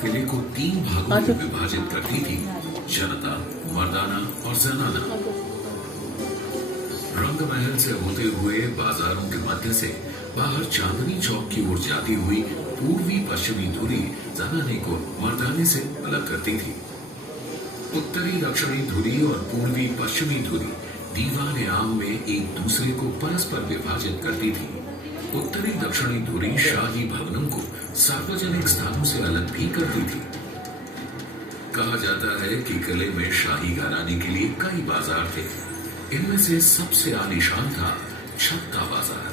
किले को 3 भागों में विभाजित करती थी, जनता, मर्दाना और जनाना। रंग महल से होते हुए बाजारों के मध्य से बाहर चांदनी चौक की ओर जाती हुई पूर्वी पश्चिमी धुरी जनाने को मर्दाने से अलग करती थी। उत्तरी दक्षिणी धुरी और पूर्वी पश्चिमी धुरी दीवान आम में एक दूसरे को परस्पर विभाजित करती थी। उत्तरी दक्षिणी धुरी शाही भवनों को सार्वजनिक स्थानों से अलग भी करती थी। कहा जाता है कि किले में शाही घराने के लिए कई बाजार थे। इनमें से सबसे आलीशान था छत्ता बाजार।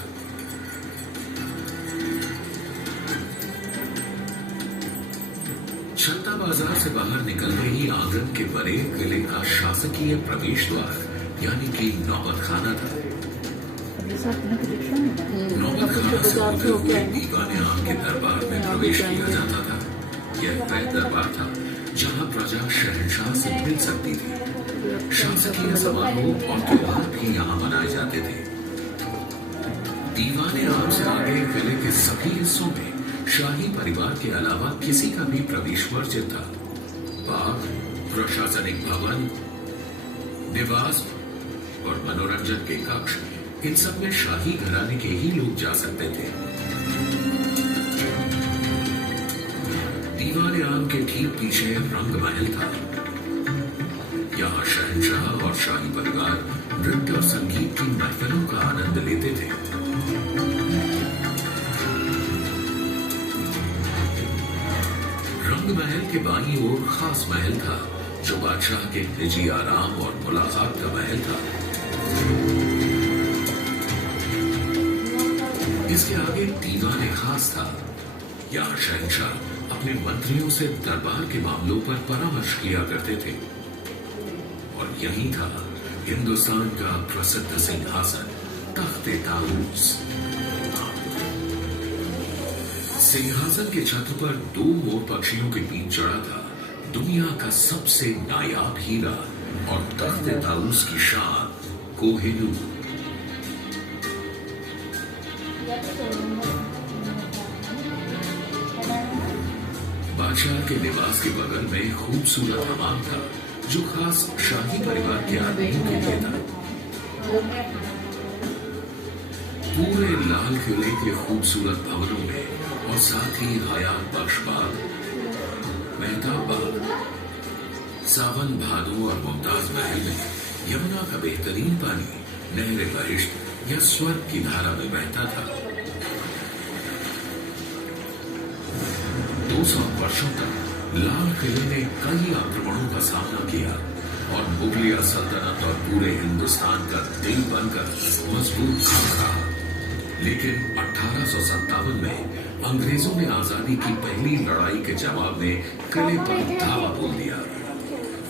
छत्ता बाजार से बाहर निकलते ही आंगन के परे किले का शासकीय प्रवेश द्वार यानी कि नौबत खाना था। नौबत खाना से होते हुए दीवाने आम के दरबार में प्रवेश किया जाता था। यह वह दरबार था जहां प्रजा शहंशाह से मिल सकती थी। शासकीय समारोह और त्योहार भी यहाँ मनाए जाते थे। दीवाने आम से आगे किले के सभी हिस्सों में शाही परिवार के अलावा किसी का भी प्रवेश वर्जित था। बाग, प्रशासनिक भवन, निवास और मनोरंजन के कक्ष, इन सब में शाही घराने के ही लोग जा सकते थे। दीवाने आम के ठीक पीछे रंग महल था। यहाँ शहंशाह और शाही परिवार नृत्य और संगीत की महफिलों का आनंद लेते थे। रंग महल के बाईं ओर खास महल था जो बादशाह के निजी आराम और मुलाकात का महल था। इसके आगे दीवाने खास था। यहाँ शहंशाह अपने मंत्रियों से दरबार के मामलों पर परामर्श किया करते थे। और यही था हिंदुस्तान का प्रसिद्ध सिंहासन तख्ते ताऊस। सिंहासन के छत्र पर 2 मोर पक्षियों के बीच चढ़ा था दुनिया का सबसे नायाब हीरा और तख्ते ताऊस की शान कोहिनूर। बादशाह के निवास के बगल में खूबसूरत हमाम था जो खास शाही परिवार के आदमियों के लिए था। पूरे लाल किले के खूबसूरत भवनों में और साथ ही हयात बख्श बाग, मेहताब बाग, सावन भादो और मुमताज महल में यमुना का बेहतरीन पानी नहर बहिश्त या स्वर्ग की धारा में बहता था। 200 वर्षों तक लाल किले ने कई आक्रमणों का सामना किया और मुगलिया सल्तनत और पूरे हिंदुस्तान का दिल बनकर मजबूत खड़ा रहा। लेकिन 1857 में अंग्रेजों ने आजादी की पहली लड़ाई के जवाब में किले पर धावा बोल दिया।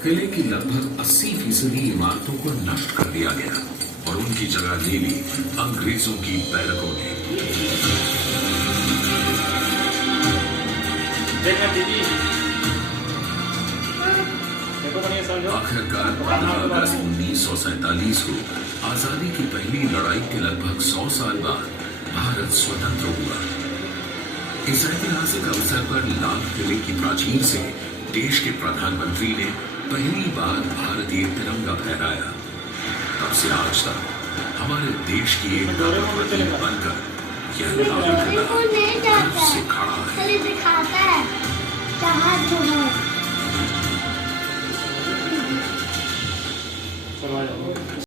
किले की लगभग 80% इमारतों को नष्ट कर दिया गया और उनकी जगह ले ली अंग्रेजों की बैरकों ने। आखिरकार 15 अगस्त 1947 को आजादी की पहली लड़ाई के लगभग 100 साल बाद भारत स्वतंत्र हुआ। इस ऐतिहासिक अवसर पर लाल किले की प्राचीर से देश के प्रधानमंत्री ने पहली बार भारतीय तिरंगा फहराया। तब से आज तक हमारे देश की एकता का प्रतीक बनकर यह लाल किला गर्व से खड़ा है।